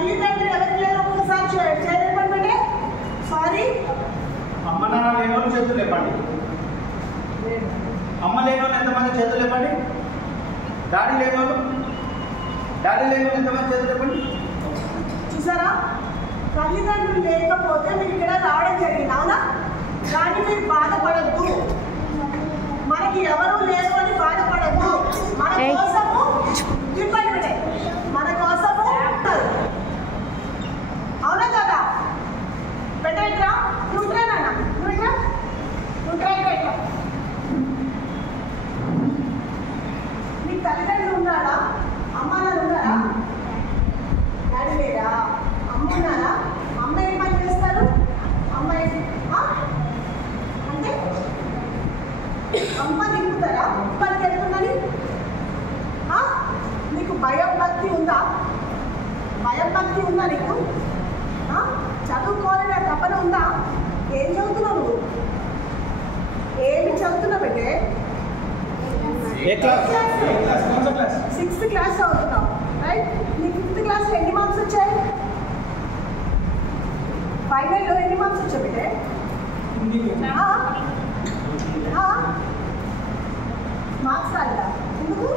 తల్లిదండ్రులు ఎవరికి లేరు ఒక్కసారి చేయలేపండి. సారీ. అమ్మ నాన్న లేని వాళ్ళు చేతులు లేపండి. అమ్మ లేని వాళ్ళు ఎంతమంది చేతులు లేపండి. డాడీ లేని వాళ్ళు ఎంతమంది చేతులు లేపండి. చూసారా, తల్లిదండ్రులు లేకపోతే మీరు ఇక్కడ రావడం జరిగింది, అవునా? కానీ మీరు బాధపడద్దు. మనకి ఎవరు లేరు అని బాధపడద్దు. మన కోసము ఇవ్వండి, మన కోసము అవునా కదా? పెట్టరా, నువ్వురా నాన్న, నువ్వురా ఇట్లా. మీకు తల్లిదండ్రులు ఉన్నారా? అమ్మ నాన్న ఉన్నారా? డాడీ లేరా? అమ్మ ఉన్నారా? అమ్మ ఏం పని చేస్తారు? అమ్మ అంటే అమ్మ తింపుతారా? పనికి వెళ్తుందని నీకు భయం భక్తి ఉందా? నీకు చదువుకోవాలనే తపన ఉందా? ఏం చదువుతున్నావు నువ్వు? ఏమి చదువుతున్నావు అంటే 6th క్లాస్ చదువుతున్నావు, రైట్? నీ 5th క్లాస్లో ఎన్ని మార్క్స్ వచ్చాయి? ఫైనల్లో ఎన్ని మార్క్స్ వచ్చాయి బిడ్డే? మార్క్స్ రాలేదా? ఎందుకు?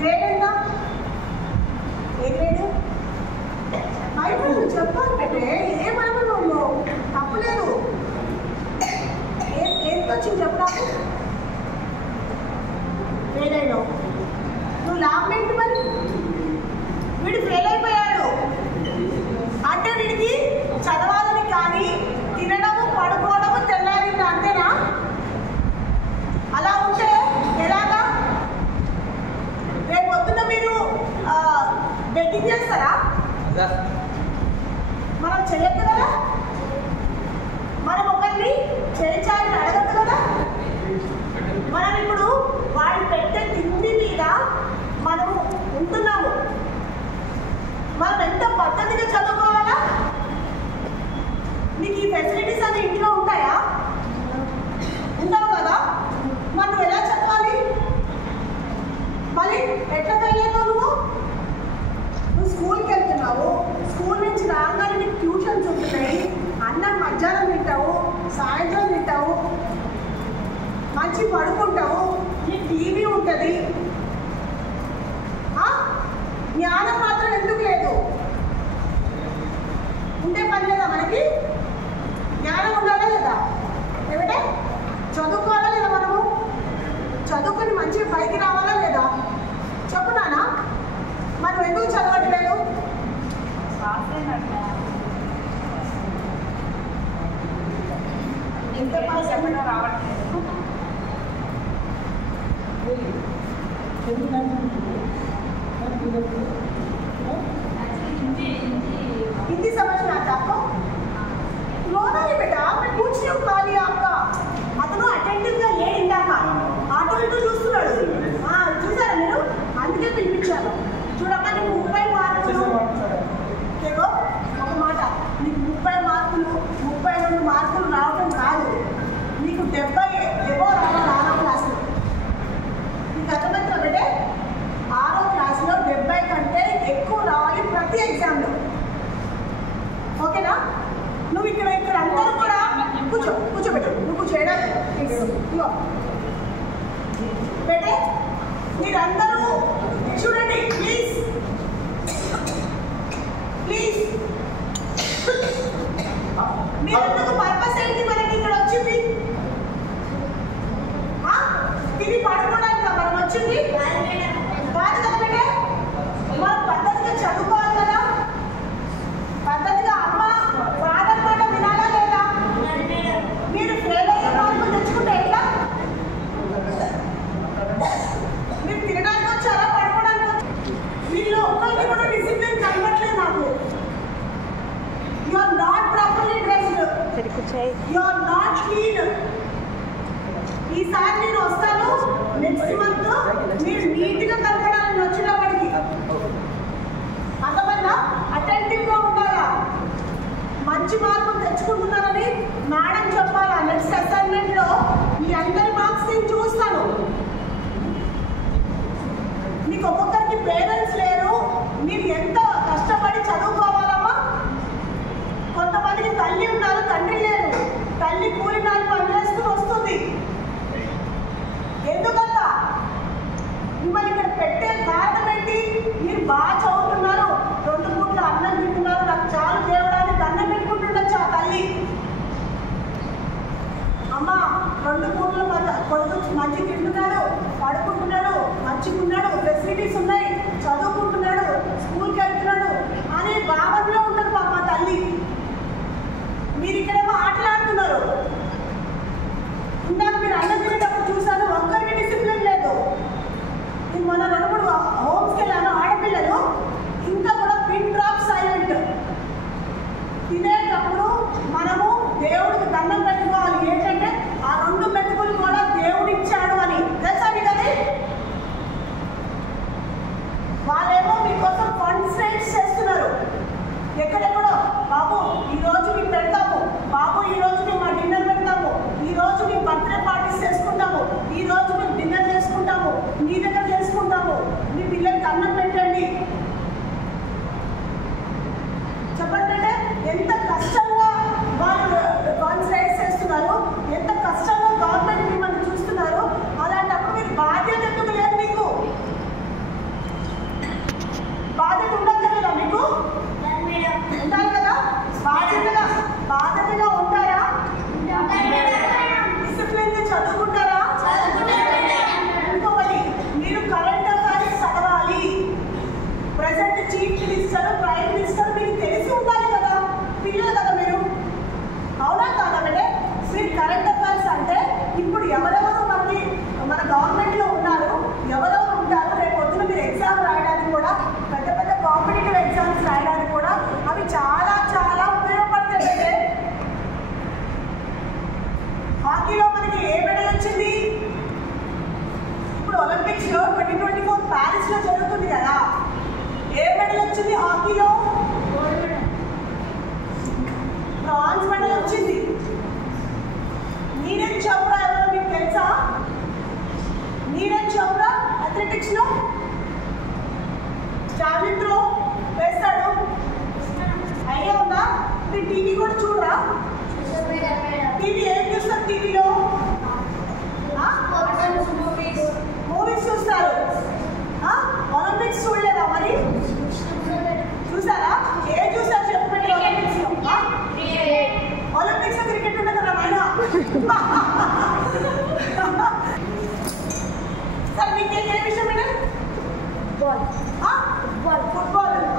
గ్రేడ్ ఎంత? A grade? బయట చెప్పాలి బిడ్డే, ఏమన్నా నువ్వు తప్పలేదు. ఎంత వచ్చింది చెప్పు నాకు. ఫెయిల్ అయినావు. నువ్వు లాభం ఏంటి మరి? వీడు ఫెయిల్ అయిపోయాడు అంటే వీడికి చదవాలని కానీ తినడము పడుకోవడము తెల్లారింది, అంతేనా? అలా ఉంటే ఎలాగా? రేపు పొద్దున్న మీరు బెట్టింగ్ చేస్తారా? మనం చేయొద్దు కదా. మనం ఒకరిని చేయించాలని అడగద్దు కదా. మనం ఇప్పుడు వాళ్ళు పెట్టే తిండి మీద మనము ఉంటున్నాము. మనం ఎంత పద్ధతిగా చదువుకోవాలా? నీకు ఈ ఫెసిలిటీస్ అన్ని ఇంట్లో ఉంటాయా? ఉండవు కదా. మనం ఎలా చదవాలి? మళ్ళీ ఎట్లా ఫెయిల్ అవుతావు నువ్వు? స్కూల్కి వెళ్తున్నావు, స్కూల్ నుంచి రాగానే నీకు ట్యూషన్స్ ఉంటున్నాయి, అన్నం మధ్యాహ్నం తింటావు, సాయంత్రం తింటావు, మంచి పడుకుంటావు, నీకు టీవీ ఉంటుంది. జ్ఞానం మాత్రం ఎందుకు లేదు? ఉంటే పని లేదా మనకి? జ్ఞానం ఉండాలా లేదా? ఏమిటే చదువుకోవాలా లేదా? మనము చదువుకొని మంచిగా పైకి రావాలా లేదా? చెప్పు నాన్న, మనం ఎందుకు చదవట్లేదు? ఎంత పాస్ అయినా రావట్లేదు. हिंदी समझ में आता आपको? रोना नहीं बेटा, मैं पूछ रही हूँ खाली आपका. అతను అటెంటివ్ గా లేడు, ఇందాక ఆటో ఇటో చూస్తున్నాడు. చూసారా మీరు? అందుకే పిలిపించాను. చూడక నీకు 30 మార్కులు, ఒక మాట, నీకు 30 మార్కులు 32 మార్కులు రావడం కాదు, నీకు 70 ఏవో రావాలి 6వ క్లాసులో. నీకు అర్థమవుతుందా బిడ్డే? 6వ క్లాసులో 70 కంటే ఎక్కువ రావాలి ప్రతి ఎగ్జామ్లో. ఓకేనా? నువ్వు ఇక్కడ అందరూ కూడా కూర్చోబెట్టు. నువ్వు చేయడానికి బెటే మీరందరూ చూడండి ప్లీజ్. మీరందరూ పర్పస్ ఏంటి మనకి ఇక్కడ వచ్చింది? ఇది పడుకోవడానికి మనం వచ్చింది కాదు కదా బెటే. మనం పద్ధతిగా చదువుకోవాలి కదా. పద్ధతిగా అమ్మ ఫాదర్ మాట వినాలా లేదా? మీరు ఫెయిల్ అయ్యే మార్కులు తెచ్చుకుంటే ఎట్లా? మీరు తినడానికి వచ్చారా, పడుకోవడానికి వచ్చారా? మీలో ఒక్కరికి కూడా డిసిప్లిన్ కనబడలేదు నాకు. You are not properly dressed, you are not clean. ఈసారి నేను వస్తాను నెక్స్ట్ మంత్, మీరు నీట్గా కనపడాలని వచ్చినప్పటికీ. అంతవల్ల అటెంటివ్ గా ఉండాలా, మంచి మార్కులు తెచ్చుకుంటున్నారని మేడం చెప్పాలా. నెక్స్ట్ అసైన్మెంట్ లో మీ అందరి మార్క్స్ నేను చూస్తాను. మీకు ఒక్కొక్కరికి పేరెంట్స్ లేరు, మీరు ఎంత కష్టపడి చదువుకోవాలమ్మా. కొంతమందికి తల్లి ఉన్నారు, తండ్రి లేరు. తల్లి కూలి నాలు పనిచేస్తూ వస్తుంది. ఎందుకంతా మిమ్మల్ని ఇక్కడ పెట్టే కారణం ఏంటి? మీరు బాగా చదువుతున్నారు, 2 పూట్ల అన్నం తింటున్నారు, నాకు చాలు దేవుడానికి అన్నం పెట్టుకుంటుండొచ్చు ఆ తల్లి. అమ్మ 2 పూట్ల కొడుకు మంచి తింటున్నాడు, పడుకుంటున్నాడు, మంచిగున్నాడు, ఫెసిలిటీస్ ఉన్నాయి, చదువుకుంటున్నాడు, స్కూల్కి వెళ్తున్నాడు అనే భావనలో ఉంటారు పాప తల్లి. మీరు ఇక్కడేమో ఆటలాడుతున్నారు. ఇందాక మీరు అన్నం తినేటప్పుడు చూసాను, ఒక్కరికి డిసిప్లిన్ లేదు. నేను మొన్న 2-3 హోమ్స్కి వెళ్ళాను, ఆడపిల్లలు ఇంకా కూడా పిన్ డ్రాప్ సైలెంట్. తినేటప్పుడు మనము దేవుడికి దండం పెట్టుకోవాలి. ఏంటంటే ఆ 2 మెతుకులు కూడా దేవుడు ఇచ్చాడు అని. తెలుసా మీకు అది? వాళ్ళేమో మీకోసం ఫండ్స్ రైజ్ చేస్తున్నారు. ఎక్కడెక్కడో, బాబు ఈరోజు మీకు పెడతాము, బాబు ఈరోజు మేము మా డిన్నర్ పెడతాము, ఈరోజు మేము బర్త్డే పార్టీస్ చేసుకుంటాము, ఈరోజు మేము డిన్నర్ చేసుకుంటాము, మీ దగ్గర చేసుకుంటాము, మీ పిల్లలకి అన్నం పెట్టండి. చెప్పండి, ఎంత కష్టంగా వాళ్ళు ఫండ్స్ రైజ్ చేస్తున్నారు, ఎంత కష్టంగా గవర్నమెంట్ మిమ్మల్ని చూస్తున్నారు. అలాంటప్పుడు మీరు బాధ్యత ఎందుకు లేదు? మీకు బాధ్యత ఉండాలి కదా, మీకు ఉండాలి కదా. బాధ్యతగా ఉంటారా? డిసిప్లిన్ గా చదువుకుంటారా? ఇంకొకటి, మీరు కరెంట్ అఫైర్స్ చదవాలి. Present chief minister, prime minister మీకు తెలిసి ఉండాలి కదా. పిల్లలు కదా మీరు, అవునా కాదా? అంటే మీరు కరెంట్ అఫైర్స్ అంటే ఇప్పుడు ఎవరెవరు మన గవర్నమెంట్లో ఉన్నారు, ఎవరెవరు ఉంటారు, రేపు పొద్దున మీరు ఎగ్జామ్ రాయడానికి కూడా, పెద్ద పెద్ద కాంపిటేటివ్ ఎగ్జామ్స్ రాయడానికి కూడా అవి చాలా చాలా ఉపయోగపడతాయి. హాకీలో మనకి ఏ మెడల్ వచ్చింది? ఇప్పుడు ఒలింపిక్స్లో 2024 ప్యారిస్లో జరుగుతుంది కదా, ఏ మెడల్ వచ్చింది హాకీలో? బ్రాంజ్ మెడల్ వచ్చింది. నీరజ్ చోప్రా ఎవరో మీకు తెలుసా? నీరజ్ చోప్రా అథ్లెటిక్స్లో జావెలిన్ త్రో వేస్తాడు. ఐడియా ఉందా? మీరు టీవీ కూడా చూడరా? టీవీ ఏం చూస్తారు? టీవీలో మూవీస్ చూస్తారు. ఒలింపిక్స్ చూడలేదా మరి? చూసారా? ఏ చూసారు చెప్పండి. ఒలింపిక్స్ లో క్రికెట్ ఉండదు కదా ఆయన. సార్ మీకు ఏ విషయం? ఫుట్బాల్.